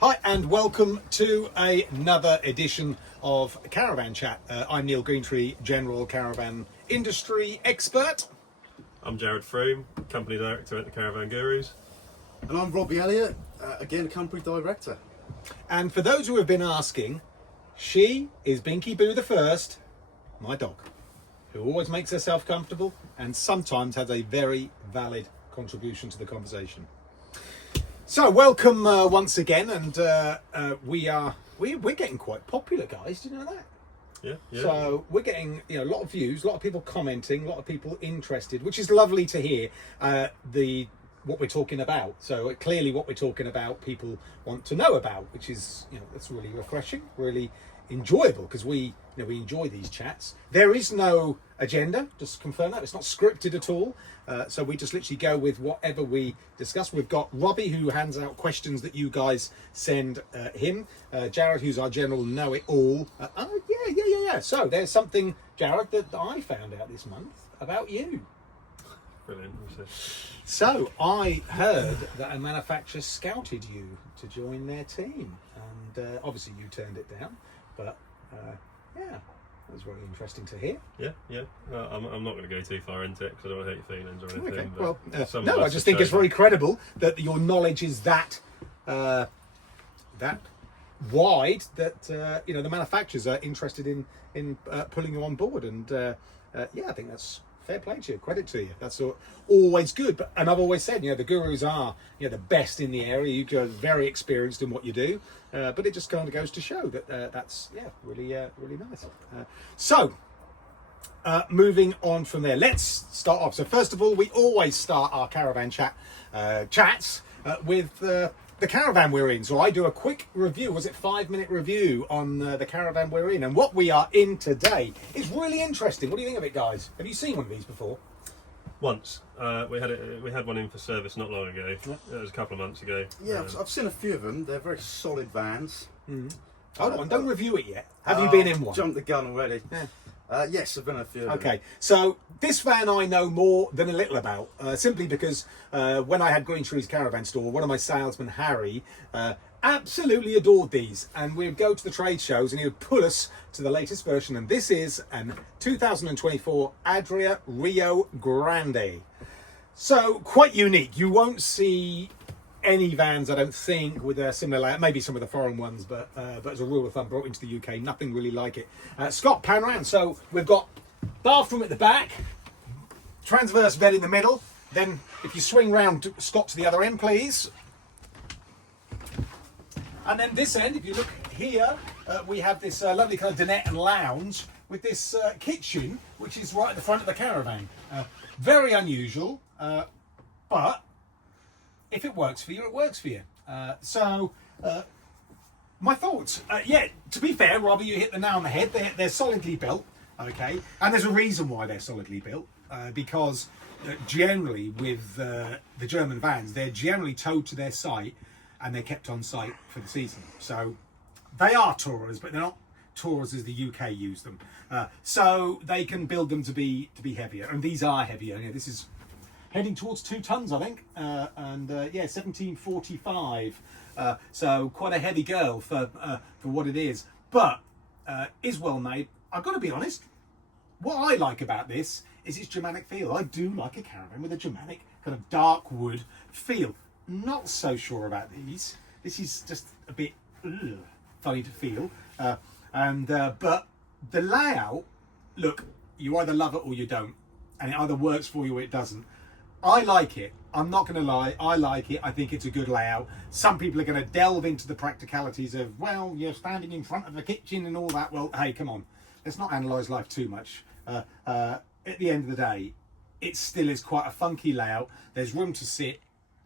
Hi and welcome to another edition of Caravan Chat. I'm Neil Greentree, General Caravan Industry Expert. I'm Jared Froome, Company Director at the Caravan Gurus. And I'm Robbie Elliott, again Company Director. And for those who have been asking, she is Binky Boo the First, my dog, who always makes herself comfortable and sometimes has a very valid contribution to the conversation. So welcome once again, and we're getting quite popular, guys. Do you know that? Yeah. So we're getting a lot of views, a lot of people commenting, a lot of people interested, which is lovely to hear. What we're talking about. So clearly, what we're talking about, people want to know about, which is that's really refreshing, really enjoyable, because we enjoy these chats. There is no agenda, just to confirm that it's not scripted at all. So we just literally go with whatever we discuss. We've got Robbie, who hands out questions that you guys send him. Jared, who's our general know-it-all. Yeah. So there's something, Jared, that I found out this month about you. Brilliant. So I heard that a manufacturer scouted you to join their team, and obviously you turned it down. But that was really interesting to hear. Yeah. I'm not going to go too far into it because I don't want to hurt your feelings or anything. Okay. Well, I just think it's very credible that your knowledge is that wide that the manufacturers are interested in pulling you on board, and I think that's fair play to you, credit to you. That's always good. And I've always said, the gurus are the best in the area. You're very experienced in what you do, but it just kind of goes to show that that's really nice. So moving on from there, let's start off. So first of all, we always start our caravan chats with the caravan we're in. So I do a quick review. Was it 5-minute review on the caravan we're in? And what we are in today is really interesting. What do you think of it, guys? Have you seen one of these before? Once. We had one in for service not long ago. It was a couple of months ago. Yeah, I've seen a few of them. They're very solid vans. Hold on, don't review it yet. Have you been in one? Jumped the gun already. Yeah. Yes, I've been in a few of them. Okay, so this van I know more than a little about, simply because when I had Greentree's caravan store, one of my salesmen, Harry, absolutely adored these, and we would go to the trade shows and he would pull us to the latest version, and this is an 2024 Adria Rio Grande. So quite unique. You won't see any vans, I don't think, with a similar layout. Maybe some of the foreign ones, but as a rule of thumb, brought into the UK, nothing really like it. Scott, pan around. So we've got bathroom at the back, transverse bed in the middle. Then if you swing round, Scott, to the other end, please. And then this end, if you look here, we have this lovely kind of dinette and lounge with this kitchen, which is right at the front of the caravan. Very unusual, but if it works for you, it works for you. My thoughts. To be fair, Robbie, you hit the nail on the head. They're solidly built, okay? And there's a reason why they're solidly built, because generally with the German vans, they're generally towed to their site and they're kept on site for the season. So they are tourers, but they're not tourers as the UK use them. So they can build them to be heavier, and these are heavier. This is heading towards 2 tons, I think, 1745. So quite a heavy girl for what it is, but is well made. I've got to be honest. What I like about this is its Germanic feel. I do like a caravan with a Germanic kind of dark wood feel. Not so sure about these. This is just a bit funny to feel, but the layout. Look, you either love it or you don't, and it either works for you or it doesn't. I like it. I'm not going to lie. I like it. I think it's a good layout. Some people are going to delve into the practicalities of, well, you're standing in front of the kitchen and all that. Well, hey, come on. Let's not analyse life too much. At the end of the day, it still is quite a funky layout. There's room to sit,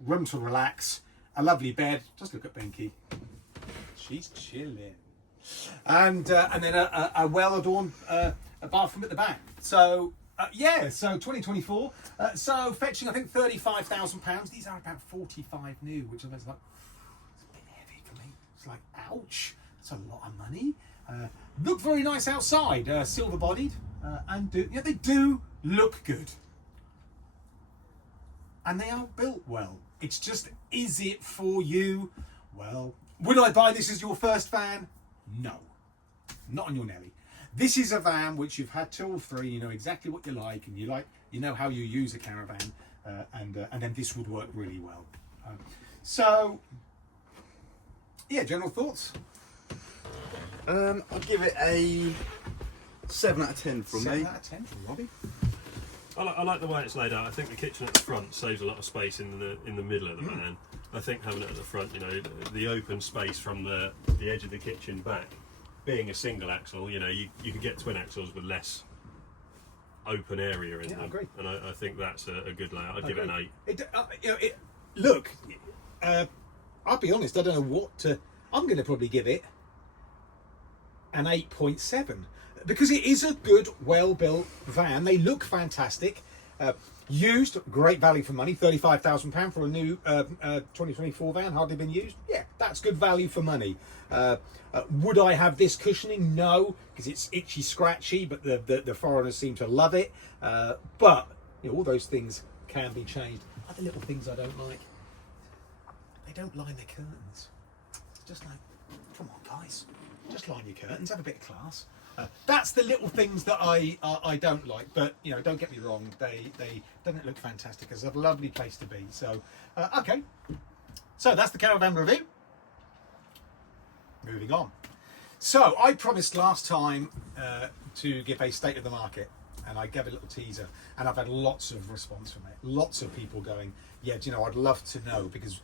room to relax, a lovely bed. Just look at Binky. She's chilling. And then a well-adorned bathroom at the back. So 2024. So fetching, I think, £35,000. These are about 45 new, which I was like, it's a bit heavy for me. It's like, ouch, that's a lot of money. Look very nice outside, silver-bodied, and they do look good. And they are built well. It's just, is it for you? Well, Would I buy this as your first van? No, not on your Nelly. This is a van which you've had 2 or 3. You know exactly what you like, and you know how you use a caravan, and then this would work really well. So, yeah, general thoughts. I'll give it a 7 out of 10 from 7 me. out of 10 from Robbie. I like the way it's laid out. I think the kitchen at the front saves a lot of space in the middle of the van. I think having it at the front, you know, the open space from the edge of the kitchen back, being a single axle, you know, you can get twin axles with less open area in them. I agree. And I think that's a good layout. I'd give it an 8. Look, I'll be honest, I don't know what to... I'm going to probably give it an 8.7 because it is a good, well-built van. They look fantastic. Used, great value for money, £35,000 for a new 2024 van, hardly been used. Yeah, that's good value for money. Would I have this cushioning? No, because it's itchy, scratchy, but the foreigners seem to love it. But you know, all those things can be changed. Other little things I don't like. They don't line their curtains. It's just like, come on, guys, just line your curtains, have a bit of class. That's the little things that I don't like, but you know, don't get me wrong, they don't look fantastic. It's a lovely place to be. So okay, so that's the caravan review. Moving on. So I promised last time to give a state of the market, and I gave a little teaser, and I've had lots of response from it. Lots of people going, yeah, do you know, I'd love to know, because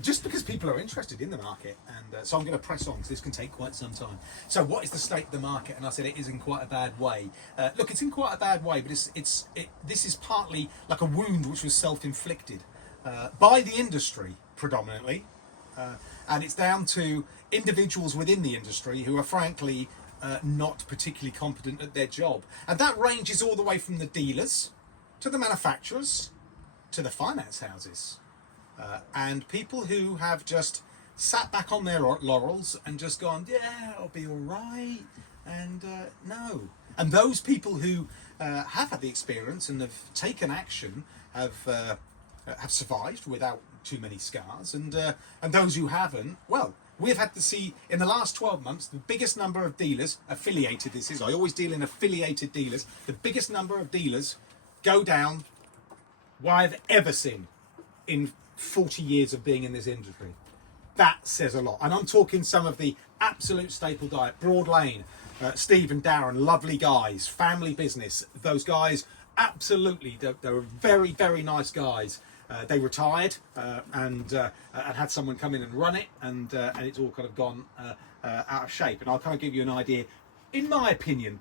just because people are interested in the market, and so I'm going to press on because this can take quite some time. So what is the state of the market? And I said it is in quite a bad way. Look, it's in quite a bad way, but this is partly like a wound which was self-inflicted by the industry predominantly, and it's down to individuals within the industry who are frankly not particularly competent at their job, and that ranges all the way from the dealers to the manufacturers to the finance houses. And people who have just sat back on their laurels and just gone, yeah, I'll be all right, and no. And those people who have had the experience and have taken action have survived without too many scars, and those who haven't, well, we've had to see in the last 12 months the biggest number of dealers affiliated. This is, I always deal in affiliated dealers. The biggest number of dealers go down what I've ever seen in 40 years of being in this industry. That says a lot. And I'm talking some of the absolute staple diet. Broad Lane, Steve and Darren, lovely guys, family business. Those guys, absolutely, they were very, very nice guys. They retired and had someone come in and run it, and it's all kind of gone out of shape. And I'll kind of give you an idea, in my opinion,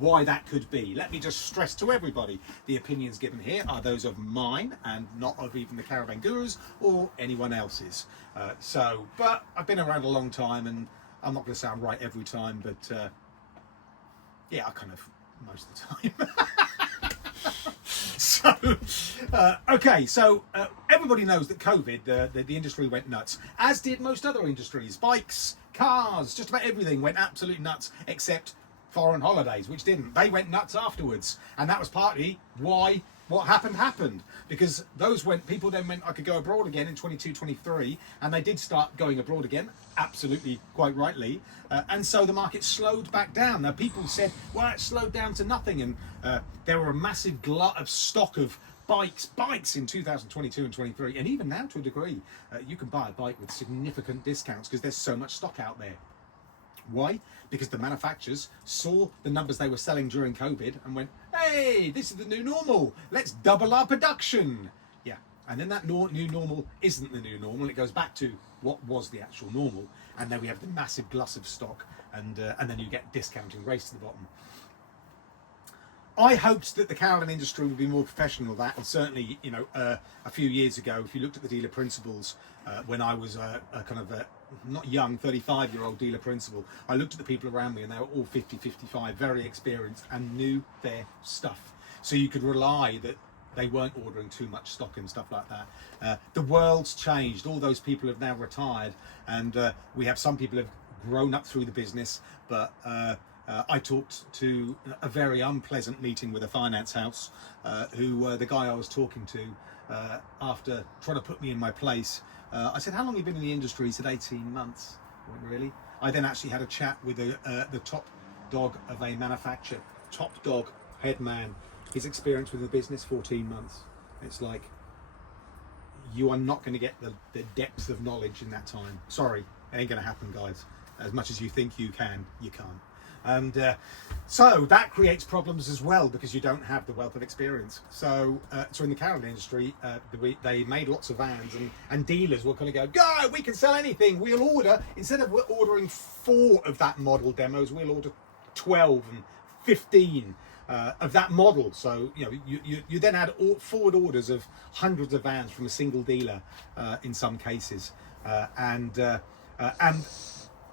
why that could be. Let me just stress to everybody, the opinions given here are those of mine and not of even the Caravan Gurus or anyone else's. But I've been around a long time, and I'm not going to sound right every time, but yeah, I kind of most of the time. Okay, so everybody knows that COVID, the industry went nuts, as did most other industries. Bikes, cars, just about everything went absolutely nuts, except foreign holidays, which didn't. They went nuts afterwards, and that was partly why what happened, because people then went, I could go abroad again in 22, 23, and they did start going abroad again, absolutely, quite rightly, and so the market slowed back down. Now people said, well, it slowed down to nothing, and there were a massive glut of stock of bikes in 2022 and 23, and even now to a degree, you can buy a bike with significant discounts because there's so much stock out there. Why? Because the manufacturers saw the numbers they were selling during COVID and went, hey, this is the new normal. Let's double our production. Yeah. And then that new normal isn't the new normal. It goes back to what was the actual normal. And then we have the massive glut of stock, and then you get discounting, race to the bottom. I hoped that the caravan industry would be more professional than that, and certainly, you know, a few years ago, if you looked at the dealer principals, when I was a kind of a not young, 35-year-old dealer principal, I looked at the people around me and they were all 50, 55, very experienced and knew their stuff. So you could rely that they weren't ordering too much stock and stuff like that. The world's changed. All those people have now retired, and we have some people have grown up through the business, but I talked to a very unpleasant meeting with a finance house who the guy I was talking to after trying to put me in my place. I said, how long have you been in the industry? He said, 18 months. I went, really? I then actually had a chat with the top dog of a manufacturer, top dog, head man. His experience with the business, 14 months. It's like, you are not going to get the depth of knowledge in that time. Sorry, it ain't going to happen, guys. As much as you think you can, you can't. And so that creates problems as well, because you don't have the wealth of experience. So in the caravan industry, they made lots of vans, and dealers were going to go, we can sell anything. We'll order, instead of ordering 4 of that model demos, we'll order 12 and 15 of that model. So you then had forward orders of hundreds of vans from a single dealer in some cases, and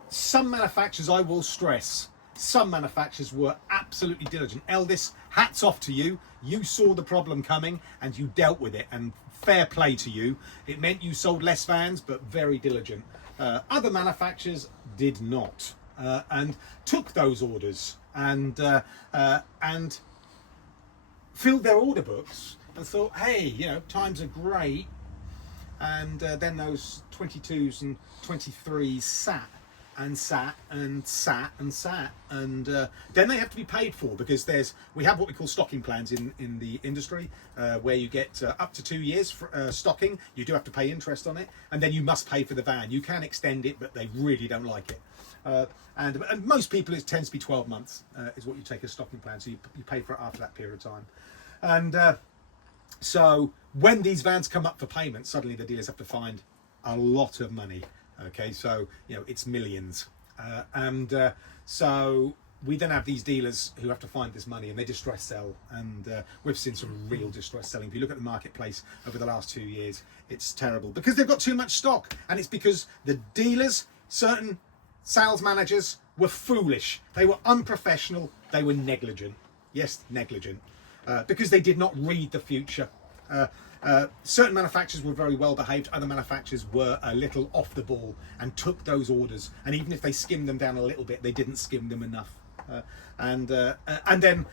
some manufacturers, I will stress, some manufacturers were absolutely diligent. Eldis, hats off to you. You saw the problem coming and you dealt with it, and fair play to you. It meant you sold less vans, but very diligent. Other manufacturers did not, and took those orders and filled their order books and thought, hey, times are great. And then those 22s and 23s sat, and then they have to be paid for, because we have what we call stocking plans in the industry, where you get up to 2 years for stocking. You do have to pay interest on it, and then you must pay for the van. You can extend it, but they really don't like it. And most people, it tends to be 12 months is what you take as stocking plan, so you pay for it after that period of time. And so when these vans come up for payment, suddenly the dealers have to find a lot of money. Okay, so it's millions, and so we then have these dealers who have to find this money, and they distress sell, and we've seen some real distress selling. If you look at the marketplace over the last 2 years, it's terrible, because they've got too much stock, and it's because the dealers, certain sales managers, were foolish, they were unprofessional, they were negligent. Yes, negligent, because they did not read the future. Certain manufacturers were very well behaved, other manufacturers were a little off the ball and took those orders, and even if they skimmed them down a little bit, they didn't skim them enough. And then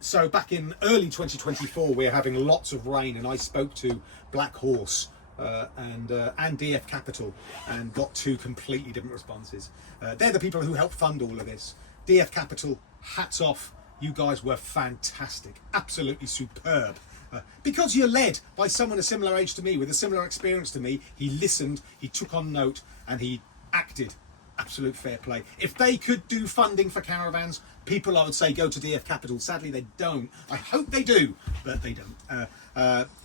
so back in early 2024, we're having lots of rain, and I spoke to Black Horse and DF Capital, and got 2 completely different responses. They're the people who helped fund all of this. DF Capital, hats off, you guys were fantastic, absolutely superb. Because you're led by someone a similar age to me, with a similar experience to me. He listened, he took on note, and he acted. Absolute fair play. If they could do funding for caravans, people, I would say, go to DF Capital. Sadly, they don't. I hope they do, but they don't.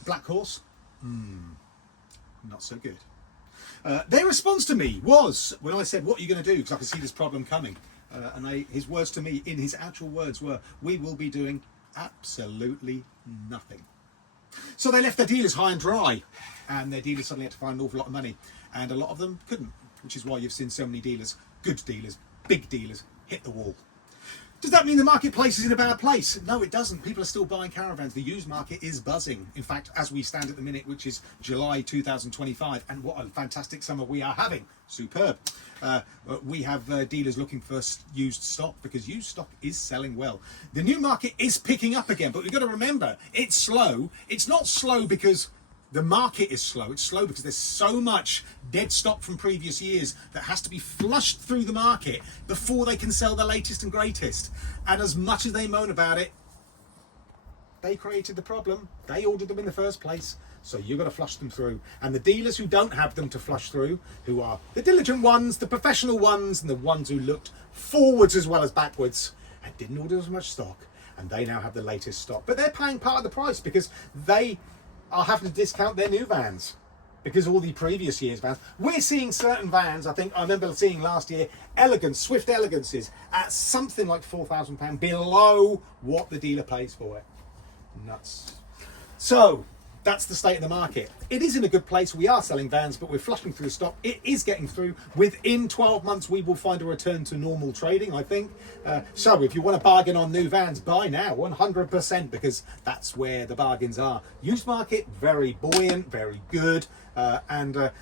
Black Horse, not so good. Their response to me was, when I said, what are you going to do? Because I could see this problem coming. And his words to me, in his actual words, were, we will be doing absolutely nothing. So they left their dealers high and dry, and their dealers suddenly had to find an awful lot of money, and a lot of them couldn't, which is why you've seen so many dealers, good dealers, big dealers, hit the wall. Does that mean the marketplace is in a bad place? No, it doesn't. People are still buying caravans. The used market is buzzing. In fact, as we stand at the minute, which is July 2025, and what a fantastic summer we are having. Superb. We have dealers looking for used stock, because used stock is selling well. The new market is picking up again, but we've got to remember, it's slow. It's not slow because the market is slow. It's slow because there's so much dead stock from previous years that has to be flushed through the market before they can sell the latest and greatest. And as much as they moan about it, they created the problem. They ordered them in the first place. So you've got to flush them through. And the dealers who don't have them to flush through, who are the diligent ones, the professional ones, and the ones who looked forwards as well as backwards and didn't order as much stock, and they now have the latest stock. But they're paying part of the price, because they are having to discount their new vans, because all the previous year's vans. We're seeing certain vans, I remember seeing last year, Swift Elegances, at something like £4,000 below what the dealer pays for it. Nuts. So that's the state of the market. It is in a good place. We are selling vans, but we're flushing through stock. It is getting through. Within 12 months, we will find a return to normal trading, I think. So if you want to bargain on new vans, buy now, 100%, because that's where the bargains are. Used market, very buoyant, very good.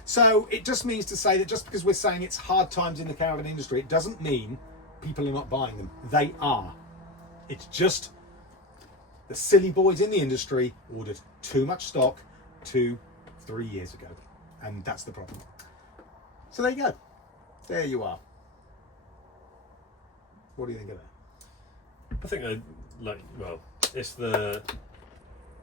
So it just means to say that just because we're saying it's hard times in the caravan industry, it doesn't mean people are not buying them. They are. It's just the silly boys in the industry ordered too much stock, 2, 3 years ago, and that's the problem. So there you go. There you are. What do you think of that? I think it's the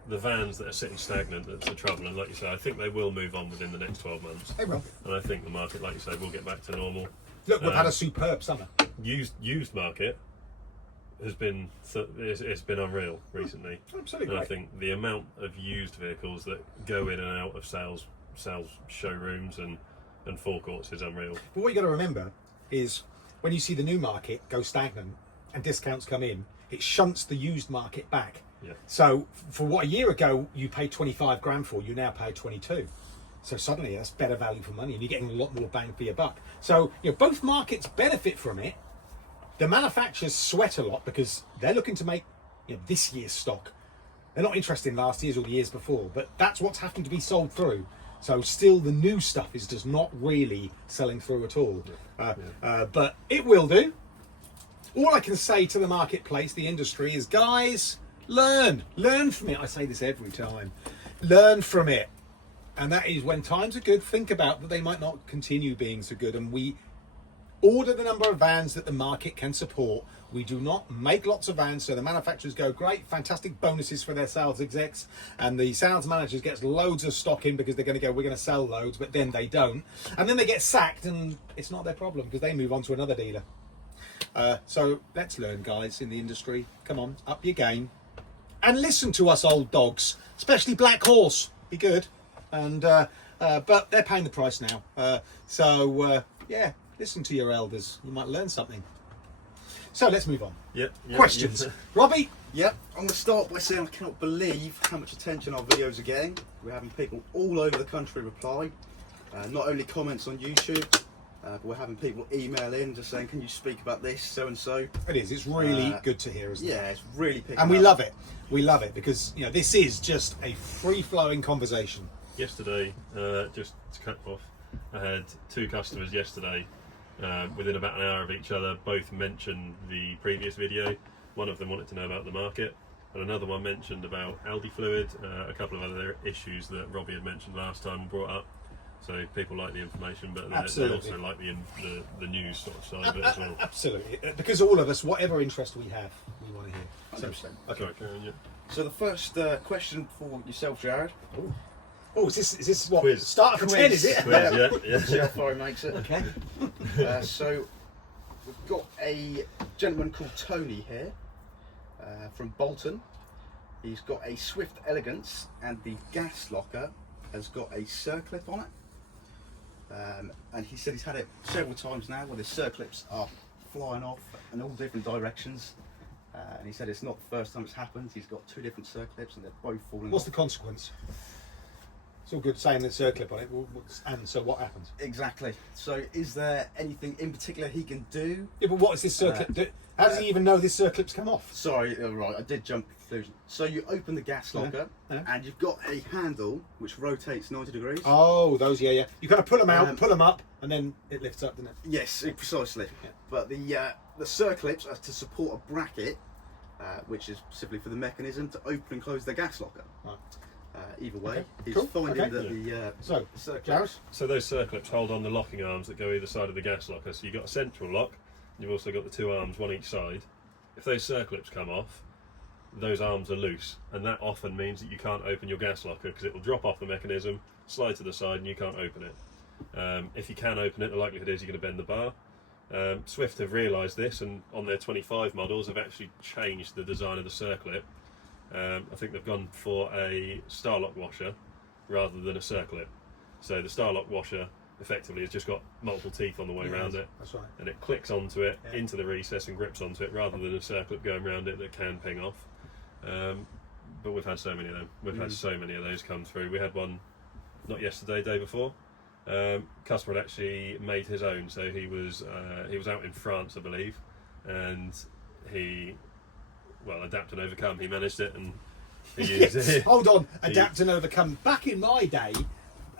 vans that are sitting stagnant that's the trouble, and like you say, I think they will move on within the next 12 months. They will. And I think the market, like you say, will get back to normal. Look, we've had a superb summer. Used market has been it's been unreal recently. Absolutely. And I think the amount of used vehicles that go in and out of sales showrooms and forecourts is unreal. But what you got to remember is when you see the new market go stagnant and discounts come in, it shunts the used market back. Yeah. So for what a year ago you paid 25 grand for, you now pay 22. So suddenly that's better value for money, and you're getting a lot more bang for your buck. So both markets benefit from it. The manufacturers sweat a lot because they're looking to make this year's stock. They're not interested in last year's or the years before, but that's what's having to be sold through. So still the new stuff is just not really selling through at all. But it will do. All I can say to the marketplace, the industry, is guys, learn from it. I say this every time. Learn from it. And that is when times are good, think about that they might not continue being so good, and we order the number of vans that the market can support. We do not make lots of vans, so the manufacturers go, great, fantastic bonuses for their sales execs, and the sales managers gets loads of stock in because they're going to go, we're going to sell loads, but then they don't. And then they get sacked, and it's not their problem because they move on to another dealer. So let's learn, guys, in the industry. Come on, up your game. And listen to us old dogs, especially Black Horse. Be good. And but they're paying the price now. Yeah, listen to your elders. You might learn something. So let's move on. Yep. Questions. Robbie? Yep, I'm going to start by saying I cannot believe how much attention our videos are getting. We're having people all over the country reply. Not only comments on YouTube, but we're having people email in just saying, can you speak about this, so and so. It is. It's really good to hear, isn't it? Yeah, it's really picking And we up. love it. We love it because this is just a free-flowing conversation. Yesterday, just to cut off, I had 2 customers yesterday, within about an hour of each other, both mentioned the previous video. One of them wanted to know about the market, and another one mentioned about Aldi fluid, a couple of other issues that Robbie had mentioned last time brought up. So people like the information, but they also like the news sort of side of it as well. Absolutely, because all of us, whatever interest we have, we want to hear. 100%. Okay. Sorry, Karen, yeah. So the first question for yourself, Jared. Oh, is this what? Quiz. Start for 10, is it? Quiz, yeah. See how far he makes it. Okay. So we've got a gentleman called Tony here from Bolton. He's got a Swift Elegance, and the gas locker has got a circlip on it. And he said he's had it several times now where the circlips are flying off in all different directions. And he said it's not the first time it's happened. He's got 2 different circlips and they're both falling What's off. the consequence? It's all good saying there's circlip on it, and so what happens? Exactly. So is there anything in particular he can do? Yeah, but what is this circlip do? How does he even know this circlip's come off? Sorry, right, I did jump to conclusion. So you open the gas locker and you've got a handle which rotates 90 degrees. Oh, those, yeah. You kind of pull them out, pull them up, and then it lifts up, doesn't it? Yes, precisely. Yeah. But the circlips are to support a bracket, which is simply for the mechanism to open and close the gas locker. Right. Either way, Okay, he's cool, finding okay. that the So, circlips. Jared? So those circlips hold on the locking arms that go either side of the gas locker. So you've got a central lock, you've also got the 2 arms, one each side. If those circlips come off, those arms are loose, and that often means that you can't open your gas locker because it will drop off the mechanism, slide to the side, and you can't open it. If you can open it, the likelihood is you're going to bend the bar. Swift have realised this, and on their 25 models have actually changed the design of the circlip. I think they've gone for a Starlock washer rather than a circlip. So the Starlock washer effectively has just got multiple teeth on the way around it. That's right. And it clicks onto it, into the recess, and grips onto it, rather than a circlip going around it that can ping off. But we've had so many of them. We've had so many of those come through. We had one not yesterday, day before. Customer had actually made his own. So he was out in France, I believe, and he adapt and overcome. He managed it, and he used it. Hold on, adapt and overcome. Back in my day,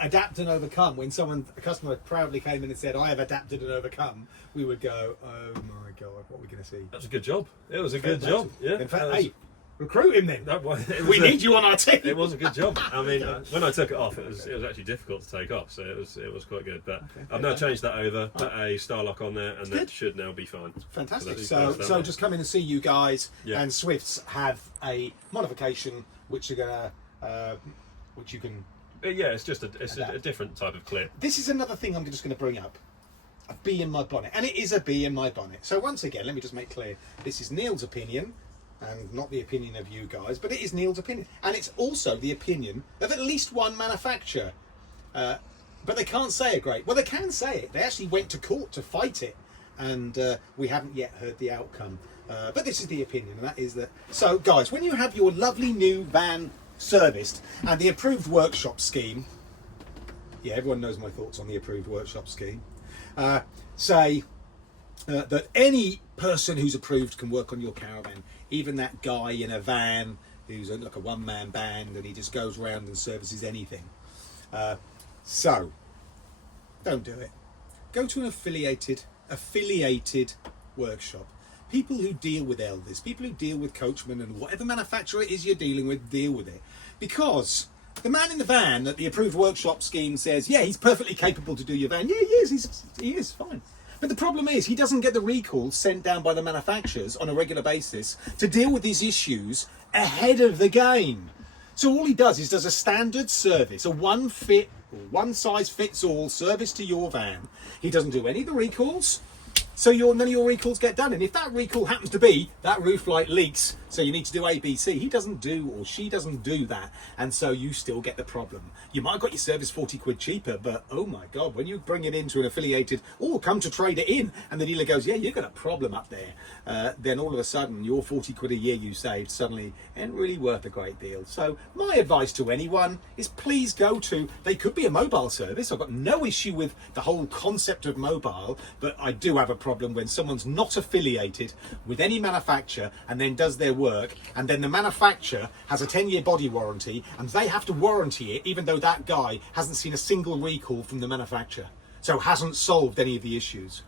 adapt and overcome, when a customer proudly came in and said, I have adapted and overcome, we would go, oh my God, what are we going to see? That was a good job. It was a good job. Yeah. In fact, hey, Recruit him then. We need you on our team. It was a good job. I mean, when I took it off, it was actually difficult to take off, so it was quite good. But I've now changed that over, put a star lock on there, and that should now be fine. Fantastic. So just come in and see you guys. And Swifts have a modification which you're gonna, which you can. Yeah, it's just a different type of clip. This is another thing I'm just going to bring up. A bee in my bonnet, and it is a bee in my bonnet. So once again, let me just make clear: this is Neil's opinion. And not the opinion of you guys, but it is Neil's opinion. And it's also the opinion of at least one manufacturer. But they can't say it great. Well, they can say it. They actually went to court to fight it. And we haven't yet heard the outcome. But this is the opinion, and that is that... So, guys, when you have your lovely new van serviced and the approved workshop scheme... Yeah, everyone knows my thoughts on the approved workshop scheme. Say that any person who's approved can work on your caravan. Even that guy in a van who's like a one-man band and he just goes around and services anything. So, don't do it. Go to an affiliated workshop. People who deal with elders, people who deal with coachmen and whatever manufacturer it is you're dealing with, deal with it. Because the man in the van at the approved workshop scheme says, yeah, he's perfectly capable to do your van. Yeah, he is fine. But the problem is he doesn't get the recalls sent down by the manufacturers on a regular basis to deal with these issues ahead of the game. So all he does is does a standard service, a one size fits all service to your van. He doesn't do any of the recalls. So none of your recalls get done. And if that recall happens to be that roof light leaks, so you need to do ABC, he doesn't do, or she doesn't do that. And so you still get the problem. You might have got your service 40 quid cheaper, but oh my God, when you bring it into an affiliated, or come to trade it in, and the dealer goes, yeah, you've got a problem up there. Then all of a sudden, your 40 quid a year you saved suddenly ain't really worth a great deal. So my advice to anyone is please go to, they could be a mobile service. I've got no issue with the whole concept of mobile, but I do have a problem when someone's not affiliated with any manufacturer and then does their work, and then the manufacturer has a 10-year body warranty and they have to warranty it even though that guy hasn't seen a single recall from the manufacturer, so hasn't solved any of the issues.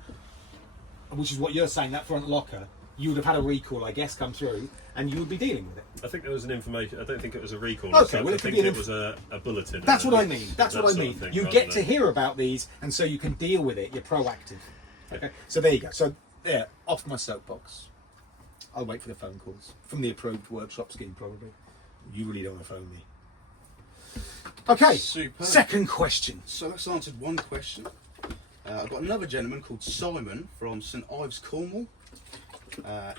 Which is what you're saying, that front locker, you would have had a recall, I guess, come through and you would be dealing with it. I think there was an information, I don't think it was a recall. Okay, well, I think it was a bulletin. That's what I mean. That's what I mean. You get to hear about these, and so you can deal with it. You're proactive. Okay, so there you go. So there, off my soapbox. I'll wait for the phone calls from the approved workshop scheme, probably. You really don't want to phone me. Okay, Superb. Second question. So that's answered one question. I've got another gentleman called Simon from St Ives, Cornwall.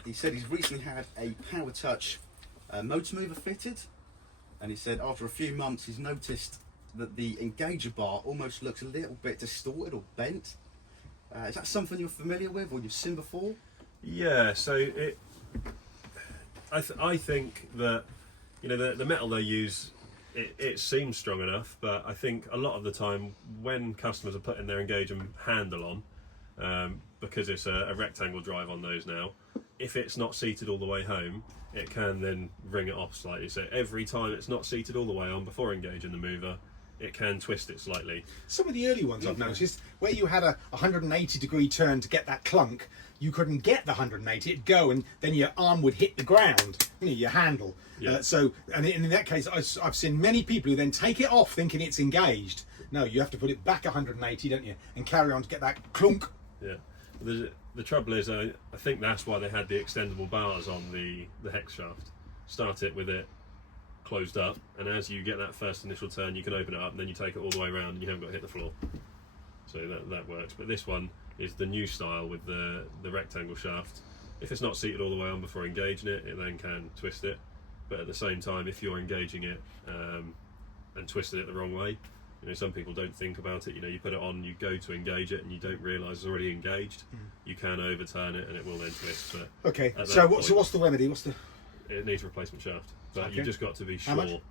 He said he's recently had a Power Touch motor mover fitted, and he said after a few months he's noticed that the engager bar almost looks a little bit distorted or bent. Is that something you're familiar with or you've seen before? Yeah, so I think that, you know, the metal they use, it seems strong enough, but I think a lot of the time when customers are putting their engagement handle on, because it's a rectangle drive on those now, if it's not seated all the way home, it can then ring it off slightly. So every time it's not seated all the way on before engaging the mover, it can twist it slightly. Some of the early ones I've noticed, where you had a 180 degree turn to get that clunk, you couldn't get the 180, it'd go and then your arm would hit the ground, your handle. Yeah. And in that case, I've seen many people who then take it off thinking it's engaged. No, you have to put it back 180, don't you? And carry on to get that clunk. Yeah. The trouble is, I think that's why they had the extendable bars on the hex shaft. Start it with it closed up, and as you get that first initial turn, you can open it up, and then you take it all the way around, and you haven't got to hit the floor. So that works. But this one is the new style with the rectangle shaft. If it's not seated all the way on before engaging it, it then can twist it. But at the same time, if you're engaging it and twisting it the wrong way, you know, some people don't think about it. You know, you put it on, you go to engage it, and you don't realise it's already engaged. You can overturn it, and it will then twist. But okay. So what's the remedy? It needs a replacement shaft, but okay. you've just got to be sure. How much?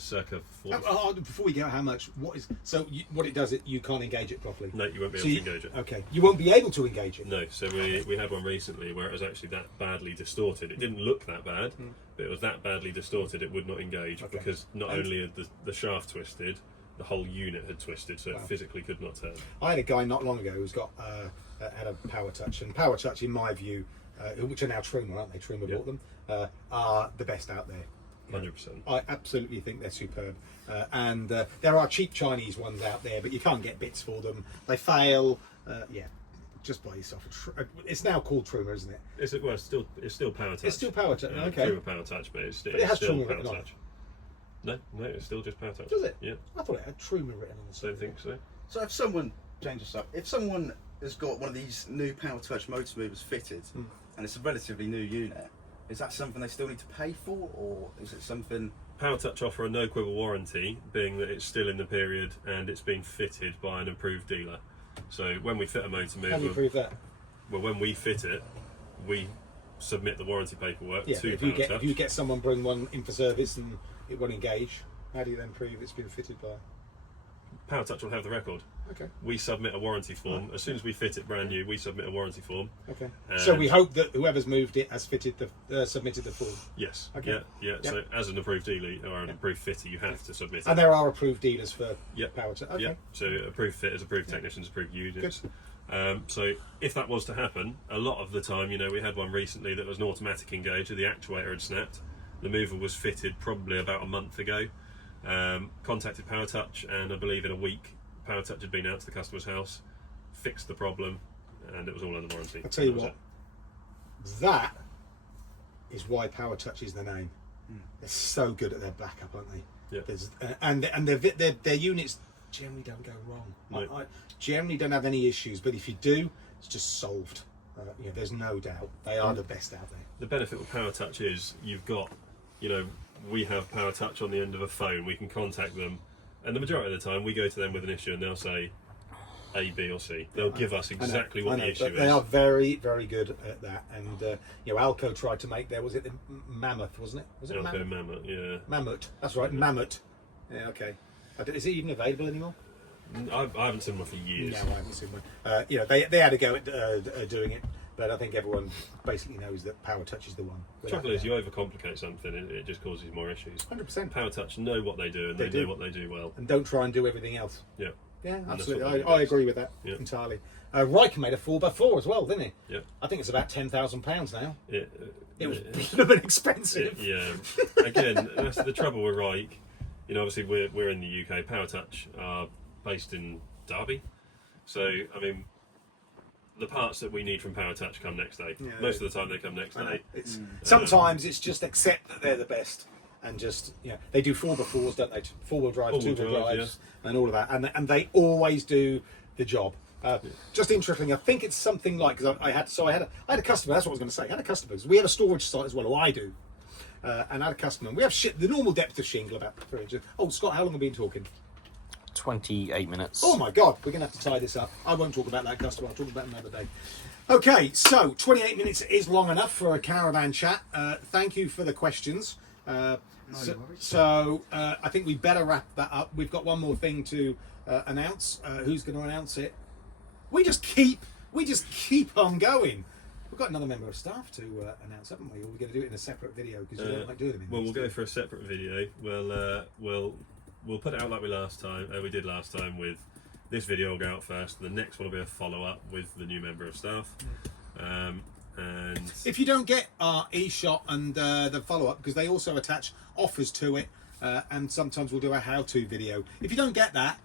Circa 40. Before we go, how much? What it does? You can't engage it properly. No, you won't be able to engage it. Okay, you won't be able to engage it. No, so we had one recently where it was actually that badly distorted. It didn't look that bad, but it was that badly distorted it would not engage because not only had the shaft twisted, the whole unit had twisted, so it physically could not turn. I had a guy not long ago who's got had a Power Touch, and Power Touch, in my view, which are now Truma, aren't they? Truma Yeah. bought them, are the best out there. 100%. I absolutely think they're superb. And there are cheap Chinese ones out there, but you can't get bits for them. They fail. Yeah, just buy yourself it's now called Truma, isn't it? Is it? Well, it's still Power Touch. It's still Power Touch. Okay. Truma Power Touch, but it's But it has still Truma Power written on it. Touch. No, it's still just Power Touch. Does it? Yeah. I thought it had Truma written on the side. Don't think so. So if someone, change this up, if someone has got one of these new Power Touch motor movers fitted, and it's a relatively new unit, is that something they still need to pay for, or is it something? Power Touch offer a no quibble warranty, being that it's still in the period and it's been fitted by an approved dealer. So when we fit a motor How do you mover, prove that? well, when we fit it, we submit the warranty paperwork Yeah, to if Power you get Touch. if you get someone bring one in for service and it won't engage, how do you then prove it's been fitted by? Power Touch will have the record. Okay. We submit a warranty form. As soon as we fit it brand new, we submit a warranty form. Okay. And So we hope that whoever's moved it has fitted submitted the form. Yes. Okay. Yeah. Yep. So as an approved dealer or an approved fitter, you have to submit it. And there are approved dealers for Yep. Power Touch. Okay. Yeah. So approved fitters, approved technicians, approved units. So if that was to happen, a lot of the time, we had one recently that was an automatic engager. The actuator had snapped. The mover was fitted probably about a month ago. Contacted Power Touch, and I believe in a week, Power Touch had been out to the customer's house, fixed the problem, and it was all under warranty. I'll tell you That was what, that is why Power Touch is the name. They're so good at their backup, aren't they? Yeah. And their units generally don't go wrong. No. I generally don't have any issues, but if you do, it's just solved. There's no doubt they are the best out there. The benefit with Power Touch is you've got, we have Power Touch on the end of a phone. We can contact them, and the majority of the time we go to them with an issue, and they'll say A, B, or C. They'll give us exactly what the issue but is. they are very, very good at that. And Alco tried to make was it the Mammoth, wasn't it? Was it Okay, Mammoth? Mammoth, yeah. Mammoth. That's right, Mammoth. Yeah, okay. Is it even available anymore? I haven't seen one for years. No, I haven't seen one. They had a go at doing it, but I think everyone basically knows that Power Touch is the one. The trouble is, you overcomplicate something, it just causes more issues. 100%. Power Touch know what they do, and They they do. know what they do well. And don't try and do everything else. Yeah. Yeah, that's absolutely. what they do I best. agree with that entirely. Riker made a 4x4 as well, didn't he? Yeah. I think it's about £10,000 now. It was a bit expensive. Yeah. Again, that's the trouble with Reich. Obviously we're in the UK. Power Touch are based in Derby, so I mean, the parts that we need from Power Touch come next day. Yeah, Most of the time they come next day. Sometimes it's just accept that they're the best, and just they do 4x4s, don't they? 4-wheel drives, 2-wheel drive, drives, and all of that, and they always do the job. Just interesting. I think it's something like because I had a customer. That's what I was going to say. I had a customer because we have a storage site as well, or I do. And I had a customer. And we have the normal depth of shingle about 3 inches. Oh, Scott, how long have we been talking? 28 minutes. Oh my God, we're going to have to tie this up. I won't talk about that customer. I'll talk about it another day. Okay, so 28 minutes is long enough for a caravan chat. Thank you for the questions. So I think we better wrap that up. We've got one more thing to announce. Who's going to announce it? We just keep on going. We've got another member of staff to announce, haven't we? Or we're going to do it in a separate video because you don't like doing them. Well, we'll go for a separate video. We'll put it out like we did last time. With this video will go out first. The next one will be a follow-up with the new member of staff. And if you don't get our e-shot and the follow-up, because they also attach offers to it, and sometimes we'll do a how-to video. If you don't get that,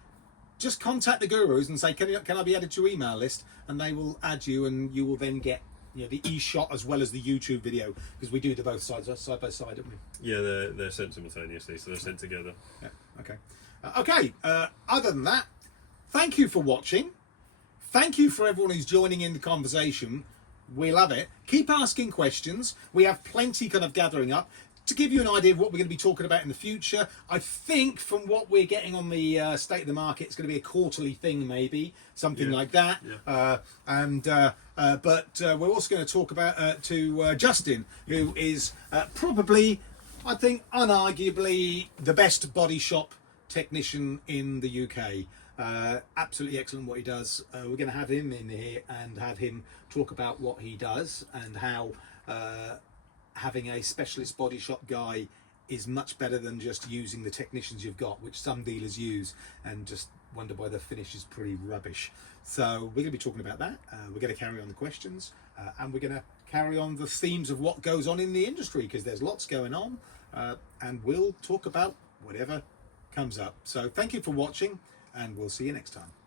just contact the gurus and say, can I be added to your email list? And they will add you, and you will then get the e-shot as well as the YouTube video, because we do the both sides side by side, don't we? Yeah, they're sent simultaneously, so they're sent together. Yeah. Okay. Other than that, thank you for watching. Thank you for everyone who's joining in the conversation. We love it. Keep asking questions. We have plenty kind of gathering up to give you an idea of what we're going to be talking about in the future. I think from what we're getting on the state of the market, it's going to be a quarterly thing, maybe something like that. Yeah. But we're also going to talk about to Justin, who is probably, I think, unarguably the best body shop technician in the UK. Absolutely excellent what he does. We're going to have him in here and have him talk about what he does and how having a specialist body shop guy is much better than just using the technicians you've got, which some dealers use, and just wonder why the finish is pretty rubbish. So we're going to be talking about that. We're going to carry on the questions, and we're going to carry on the themes of what goes on in the industry, because there's lots going on, and we'll talk about whatever comes up. So thank you for watching, and we'll see you next time.